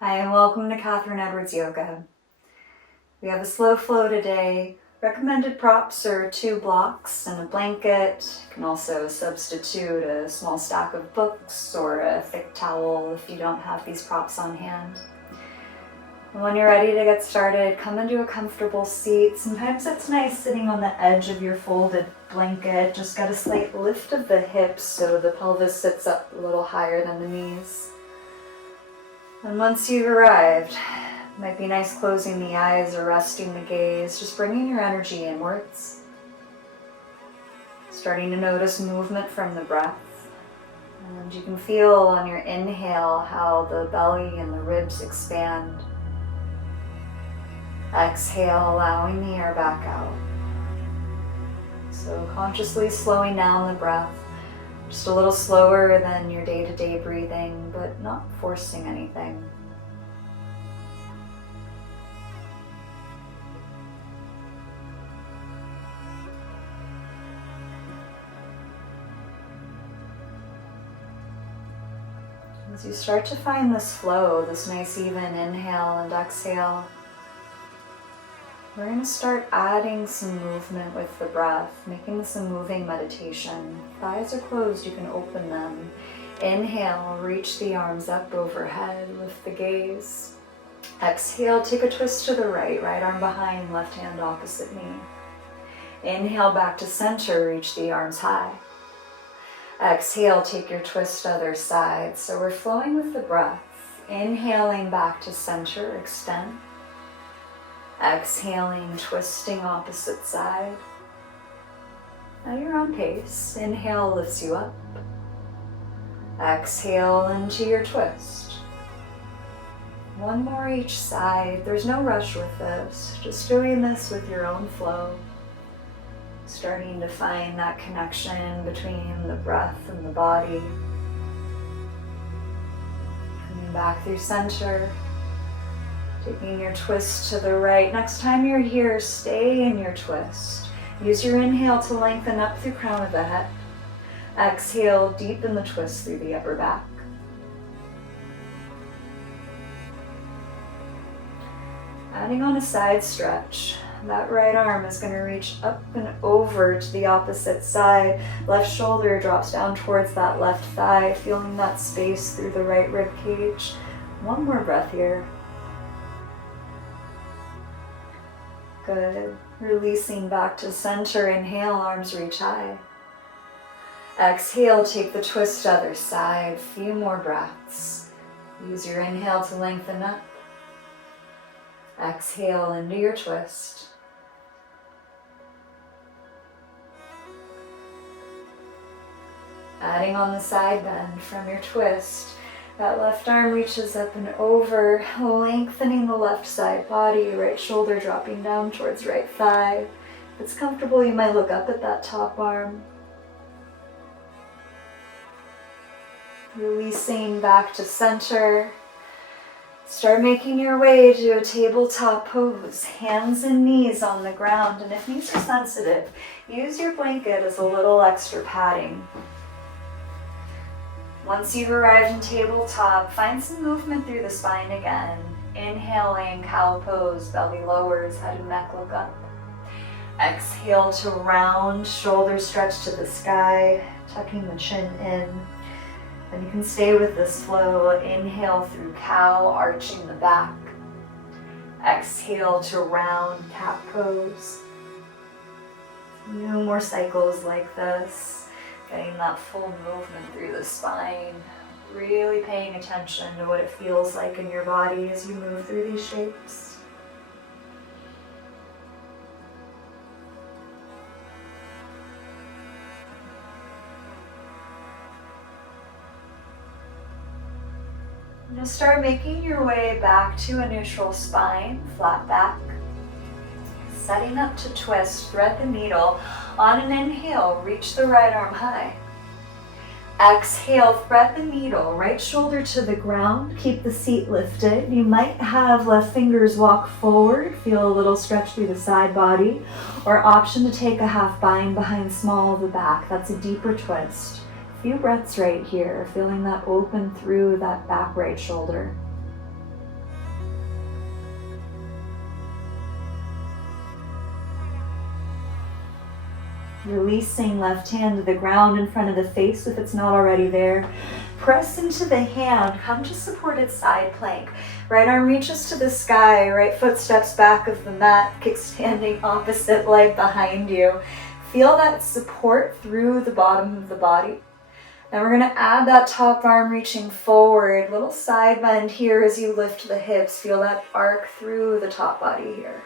Hi, and welcome to Catherine Edwards Yoga. We have a slow flow today. Recommended props are 2 blocks and a blanket. You can also substitute a small stack of books or a thick towel if you don't have these props on hand. And when you're ready to get started, come into a comfortable seat. Sometimes it's nice sitting on the edge of your folded blanket. Just get a slight lift of the hips so the pelvis sits up a little higher than the knees. And once you've arrived, it might be nice closing the eyes or resting the gaze, just bringing your energy inwards. Starting to notice movement from the breath. And you can feel on your inhale how the belly and the ribs expand. Exhale, allowing the air back out. So consciously slowing down the breath. Just a little slower than your day-to-day breathing, but not forcing anything. As you start to find this flow, this nice even inhale and exhale, we're going to start adding some movement with the breath, making this a moving meditation. If the eyes are closed, you can open them. Inhale, reach the arms up overhead, lift the gaze. Exhale, take a twist to the right, right arm behind, left hand opposite knee. Inhale, back to center, reach the arms high. Exhale, take your twist other side. So we're flowing with the breath. Inhaling back to center, extend. Exhaling, twisting opposite side. At your own pace, inhale lifts you up. Exhale into your twist. One more each side. There's no rush with this. Just doing this with your own flow. Starting to find that connection between the breath and the body. Coming back through center. Taking your twist to the right. Next time you're here, stay in your twist. Use your inhale to lengthen up through crown of the head. Exhale, deepen the twist through the upper back. Adding on a side stretch. That right arm is going to reach up and over to the opposite side. Left shoulder drops down towards that left thigh, feeling that space through the right rib cage. One more breath here. Good. Releasing back to center. Inhale, arms reach high. Exhale, take the twist other side. Few more breaths. Use your inhale to lengthen up. Exhale into your twist. Adding on the side bend from your twist. That left arm reaches up and over, lengthening the left side body, right shoulder dropping down towards right thigh. If it's comfortable, you might look up at that top arm. Releasing back to center. Start making your way to a tabletop pose, hands and knees on the ground. And if knees are sensitive, use your blanket as a little extra padding. Once you've arrived in tabletop, find some movement through the spine again. Inhaling, cow pose, belly lowers, head and neck look up. Exhale to round, shoulders stretch to the sky, tucking the chin in. And you can stay with this flow. Inhale through cow, arching the back. Exhale to round, cat pose. A few more cycles like this. Getting that full movement through the spine. Really paying attention to what it feels like in your body as you move through these shapes. Now start making your way back to a neutral spine, flat back. Setting up to twist, thread the needle. On an inhale, reach the right arm high. Exhale, thread the needle, right shoulder to the ground. Keep the seat lifted. You might have left fingers walk forward, feel a little stretch through the side body, or option to take a half bind behind small of the back. That's a deeper twist. Few breaths right here, feeling that open through that back right shoulder. Releasing left hand to the ground in front of the face if it's not already there. Press into the hand, come to supported side plank. Right arm reaches to the sky, right foot steps back of the mat, kickstanding opposite leg behind you. Feel that support through the bottom of the body. Now we're gonna add that top arm reaching forward, little side bend here as you lift the hips. Feel that arc through the top body here.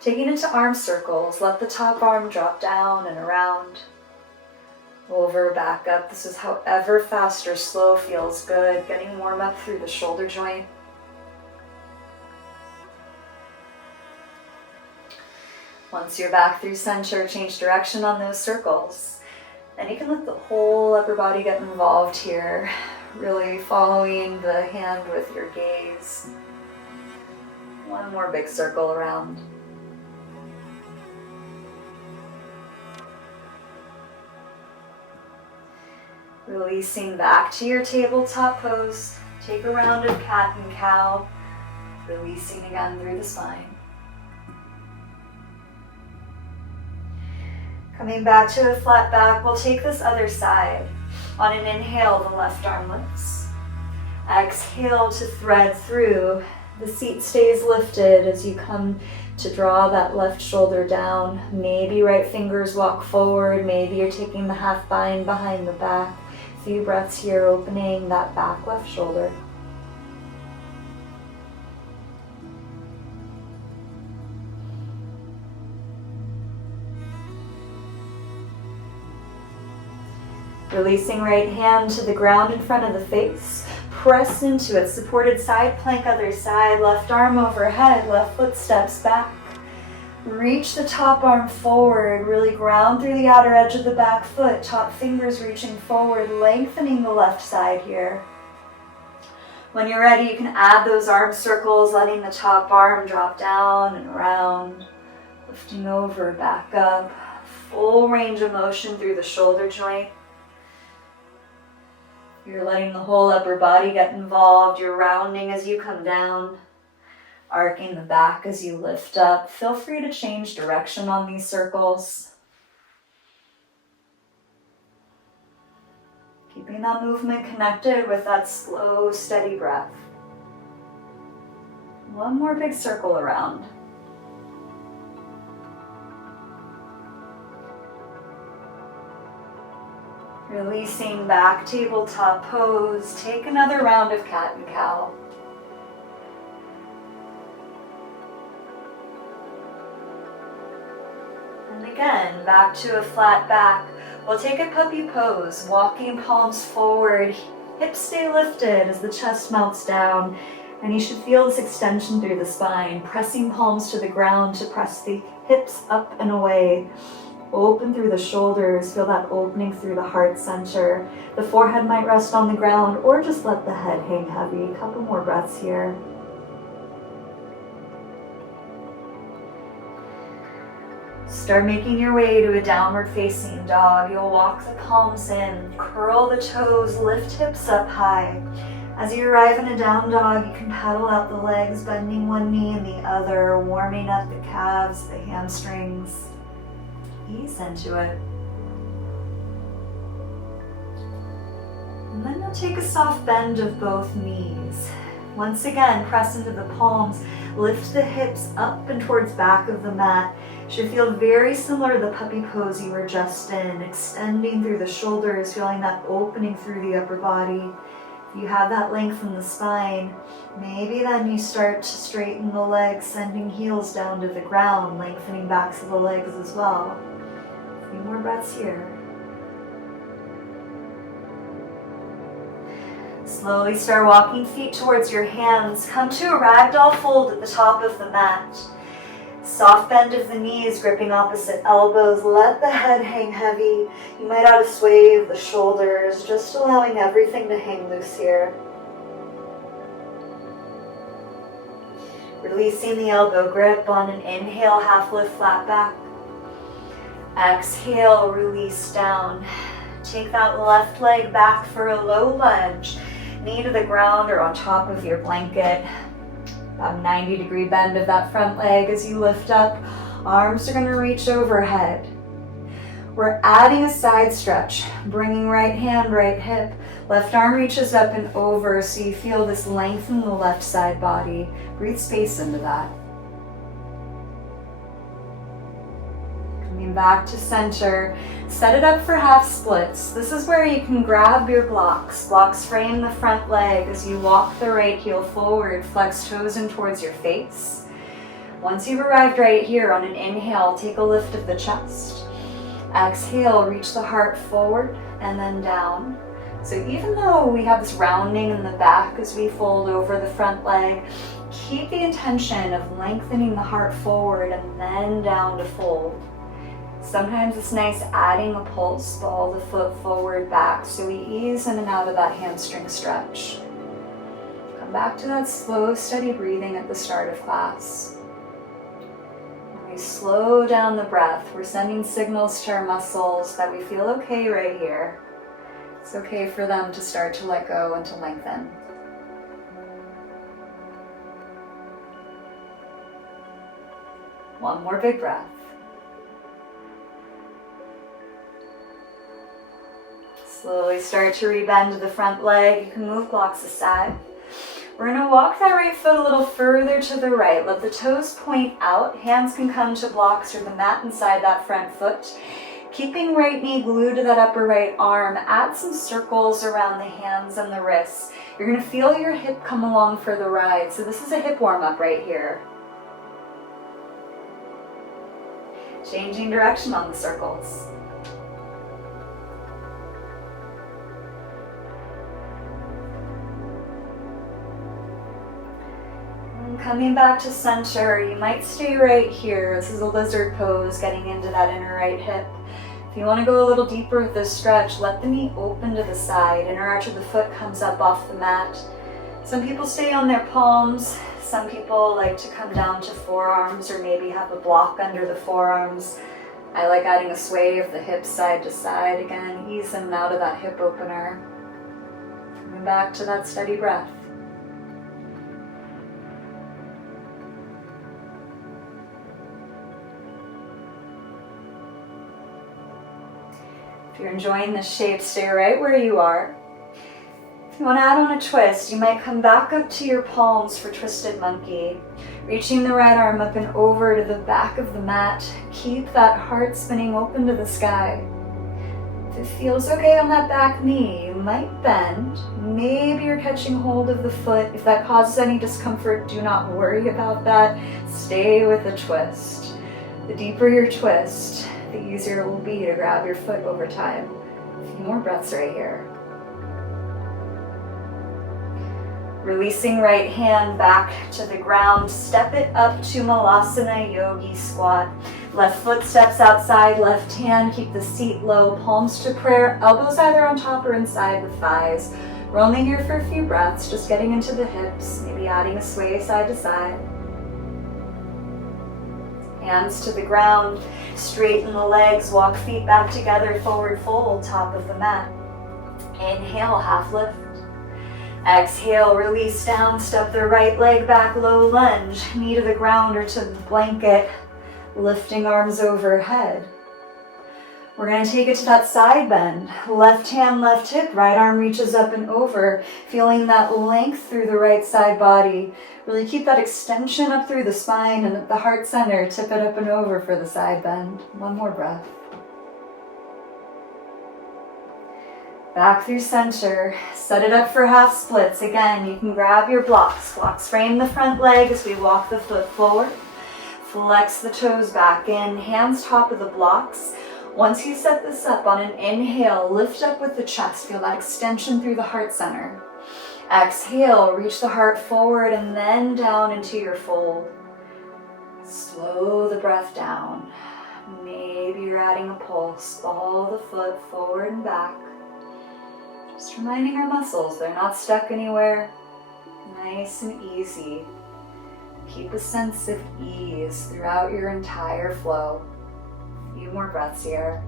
Taking into arm circles, let the top arm drop down and around, over, back up. This is however fast or slow feels good. Getting warm up through the shoulder joint. Once you're back through center, change direction on those circles. And you can let the whole upper body get involved here, really following the hand with your gaze. One more big circle around. Releasing back to your tabletop pose. Take a round of cat and cow. Releasing again through the spine. Coming back to a flat back, we'll take this other side. On an inhale, the left arm lifts. Exhale to thread through. The seat stays lifted as you come to draw that left shoulder down. Maybe right fingers walk forward. Maybe you're taking the half bind behind the back. Few breaths here, opening that back left shoulder. Releasing right hand to the ground in front of the face. Press into it, supported side plank, other side. Left arm overhead, left foot steps back. Reach the top arm forward, really ground through the outer edge of the back foot, top fingers reaching forward, lengthening the left side here. When you're ready, you can add those arm circles, letting the top arm drop down and around, lifting over, back up, full range of motion through the shoulder joint. You're letting the whole upper body get involved, you're rounding as you come down. Arcing the back as you lift up. Feel free to change direction on these circles. Keeping that movement connected with that slow, steady breath. One more big circle around. Releasing back, tabletop pose. Take another round of cat and cow. And again, back to a flat back. We'll take a puppy pose, walking palms forward, hips stay lifted as the chest melts down, and you should feel this extension through the spine, pressing palms to the ground to press the hips up and away. Open through the shoulders, feel that opening through the heart center. The forehead might rest on the ground or just let the head hang heavy. A couple more breaths here. Start making your way to a downward facing dog. You'll walk the palms in, curl the toes, lift hips up high. As you arrive in a down dog, you can pedal out the legs, bending one knee and the other, warming up the calves, the hamstrings. Ease into it. And then you'll take a soft bend of both knees. Once again, press into the palms, lift the hips up and towards back of the mat. Should feel very similar to the puppy pose you were just in, extending through the shoulders, feeling that opening through the upper body. If you have that length in the spine, maybe then you start to straighten the legs, sending heels down to the ground, lengthening backs of the legs as well. A few more breaths here. Slowly start walking feet towards your hands. Come to a ragdoll fold at the top of the mat. Soft bend of the knees, gripping opposite elbows. Let the head hang heavy. You might add a sway of the shoulders, just allowing everything to hang loose here. Releasing the elbow grip on an inhale, half lift, flat back. Exhale, release down. Take that left leg back for a low lunge. Knee to the ground or on top of your blanket. About a 90-degree bend of that front leg as you lift up. Arms are going to reach overhead. We're adding a side stretch, bringing right hand, right hip. Left arm reaches up and over so you feel this length in the left side body. Breathe space into that. Coming back to center. Set it up for half splits. This is where you can grab your blocks. Blocks frame the front leg as you walk the right heel forward, flex toes in towards your face. Once you've arrived right here, on an inhale, take a lift of the chest. Exhale, reach the heart forward and then down. So even though we have this rounding in the back as we fold over the front leg, keep the intention of lengthening the heart forward and then down to fold. Sometimes it's nice adding a pulse, ball the foot forward, back, so we ease in and out of that hamstring stretch. Come back to that slow, steady breathing at the start of class. We slow down the breath. We're sending signals to our muscles that we feel okay right here. It's okay for them to start to let go and to lengthen. One more big breath. Slowly start to rebend the front leg. You can move blocks aside. We're going to walk that right foot a little further to the right. Let the toes point out. Hands can come to blocks or the mat inside that front foot. Keeping right knee glued to that upper right arm. Add some circles around the hands and the wrists. You're going to feel your hip come along for the ride. So this is a hip warm up right here. Changing direction on the circles. Coming back to center, you might stay right here. This is a lizard pose, getting into that inner right hip. If you want to go a little deeper with this stretch, let the knee open to the side. Inner arch of the foot comes up off the mat. Some people stay on their palms. Some people like to come down to forearms or maybe have a block under the forearms. I like adding a sway of the hips side to side. Again, ease in and out of that hip opener. Coming back to that steady breath. If you're enjoying this shape, stay right where you are. If you want to add on a twist, you might come back up to your palms for twisted monkey. Reaching the right arm up and over to the back of the mat. Keep that heart spinning open to the sky. If it feels okay on that back knee, you might bend. Maybe you're catching hold of the foot. If that causes any discomfort, do not worry about that. Stay with the twist. The deeper your twist, the easier it will be to grab your foot over time. A few more breaths right here. Releasing right hand back to the ground. Step it up to Malasana Yogi Squat. Left foot steps outside, left hand, keep the seat low, palms to prayer, elbows either on top or inside the thighs. We're only here for a few breaths, just getting into the hips, maybe adding a sway side to side. Hands to the ground, straighten the legs, walk feet back together, forward fold, top of the mat. Inhale, half lift. Exhale, release down, step the right leg back, low lunge, knee to the ground or to the blanket, lifting arms overhead. We're going to take it to that side bend. Left hand, left hip, right arm reaches up and over, feeling that length through the right side body. Really keep that extension up through the spine and at the heart center, tip it up and over for the side bend. One more breath. Back through center, set it up for half splits. Again, you can grab your blocks. Blocks frame the front leg as we walk the foot forward. Flex the toes back in, hands top of the blocks. Once you set this up on an inhale, lift up with the chest. Feel that extension through the heart center. Exhale, reach the heart forward and then down into your fold. Slow the breath down. Maybe you're adding a pulse. Ball the foot forward and back. Just reminding our muscles they're not stuck anywhere. Nice and easy. Keep a sense of ease throughout your entire flow. A few more breaths here.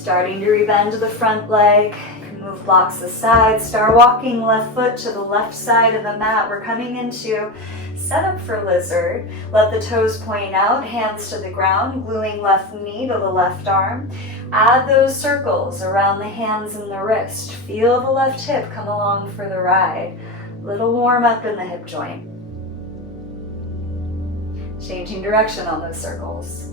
Starting to rebend the front leg. You can move blocks aside. Start walking left foot to the left side of the mat. We're coming into setup for lizard. Let the toes point out, hands to the ground, gluing left knee to the left arm. Add those circles around the hands and the wrist. Feel the left hip come along for the ride. Little warm up in the hip joint. Changing direction on those circles.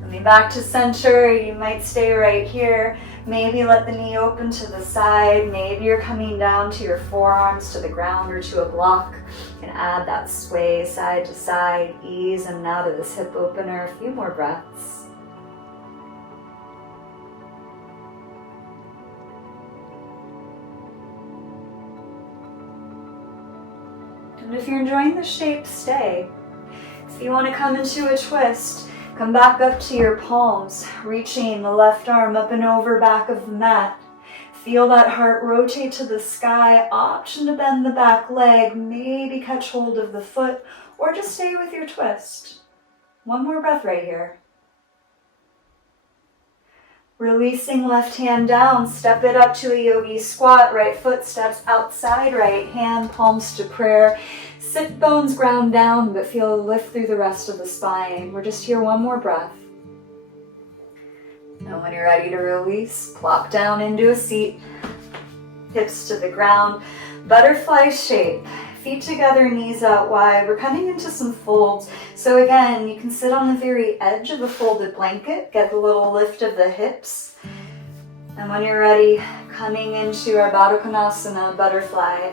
Coming back to center, you might stay right here. Maybe let the knee open to the side. Maybe you're coming down to your forearms to the ground or to a block. You can add that sway side to side, ease in and out of this hip opener. A few more breaths. And if you're enjoying the shape, stay. If you want to come into a twist, come back up to your palms, reaching the left arm up and over back of the mat. Feel that heart rotate to the sky. Option to bend the back leg, maybe catch hold of the foot, or just stay with your twist. One more breath right here. Releasing left hand down, step it up to a yogi squat. Right foot steps outside right hand, palms to prayer. Sit bones ground down, but feel a lift through the rest of the spine. We're just here one more breath. And when you're ready to release, plop down into a seat. Hips to the ground, butterfly shape. Feet together, knees out wide. We're coming into some folds. So again, you can sit on the very edge of a folded blanket, get the little lift of the hips. And when you're ready, coming into our Baddha Konasana, butterfly.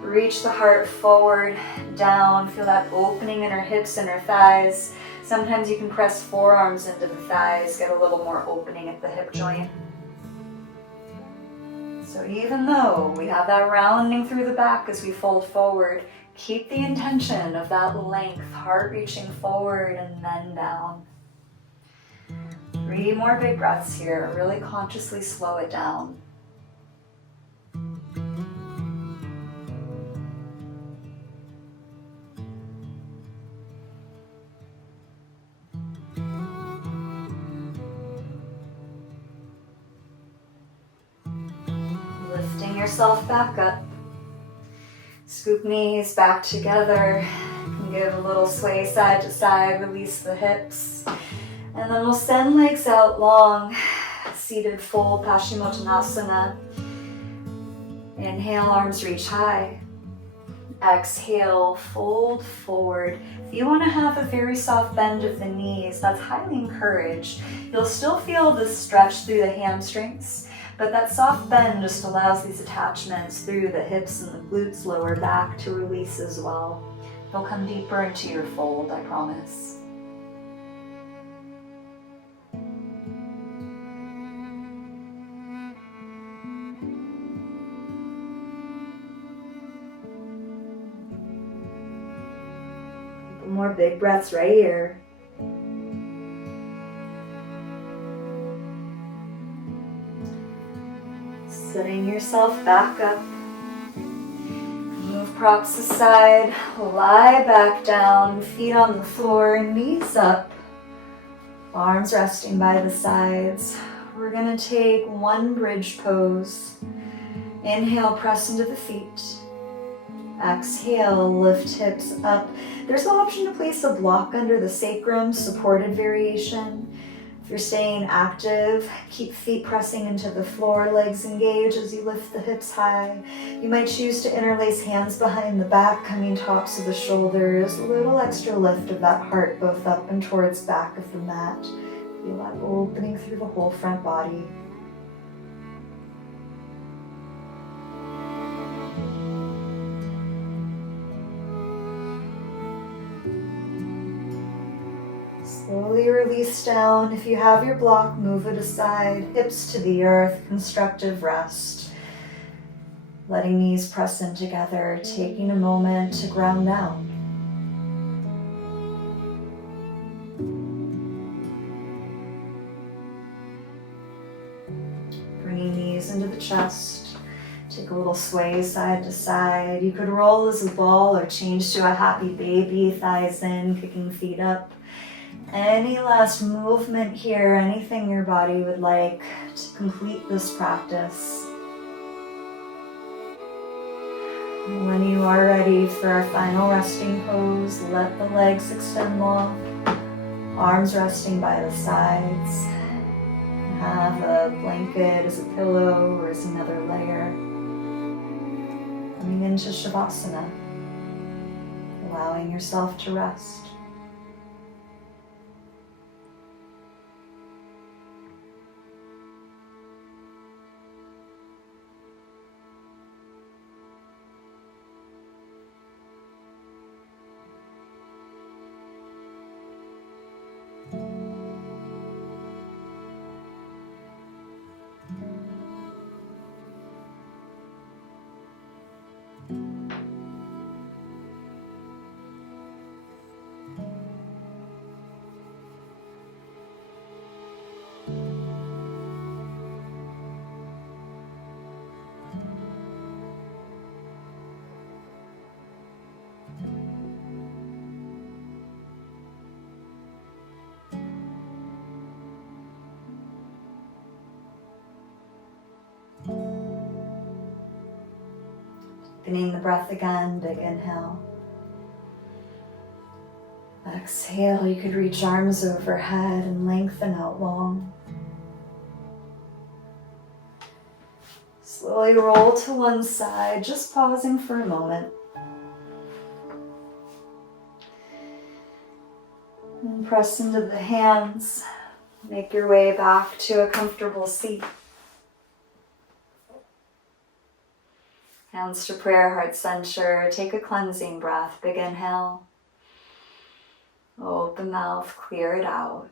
Reach the heart forward, down. Feel that opening in our hips and our thighs. Sometimes you can press forearms into the thighs, get a little more opening at the hip joint. So even though we have that rounding through the back as we fold forward, keep the intention of that length, heart reaching forward and then down. 3 more big breaths here. Really consciously slow it down. Lifting yourself back up. Scoop knees back together. You can give a little sway side to side, release the hips. And then we'll send legs out long, seated fold, Paschimottanasana. Inhale, arms reach high. Exhale, fold forward. If you want to have a very soft bend of the knees, that's highly encouraged. You'll still feel this stretch through the hamstrings, but that soft bend just allows these attachments through the hips and the glutes, lower back to release as well. They'll come deeper into your fold, I promise. More big breaths right here. Sitting yourself back up. Move props aside. Lie back down. Feet on the floor. Knees up. Arms resting by the sides. We're going to take one bridge pose. Inhale, press into the feet. Exhale, lift hips up. There's the option to place a block under the sacrum, supported variation. If you're staying active, keep feet pressing into the floor, legs engage as you lift the hips high. You might choose to interlace hands behind the back, coming tops of the shoulders. A little extra lift of that heart, both up and towards back of the mat. Feel that opening through the whole front body. Slowly release down. If you have your block, move it aside. Hips to the earth, constructive rest. Letting knees press in together, taking a moment to ground down. Bringing knees into the chest. Take a little sway side to side. You could roll as a ball or change to a happy baby, thighs in, kicking feet up. Any last movement here, anything your body would like to complete this practice. And when you are ready for our final resting pose, let the legs extend long, arms resting by the sides. Have a blanket as a pillow or as another layer. Coming into Shavasana, allowing yourself to rest. Deepening the breath again, big inhale. Exhale, you could reach arms overhead and lengthen out long. Slowly roll to one side, just pausing for a moment. And press into the hands. Make your way back to a comfortable seat. Hands to prayer, heart center. Take a cleansing breath. Big inhale. Open mouth, clear it out.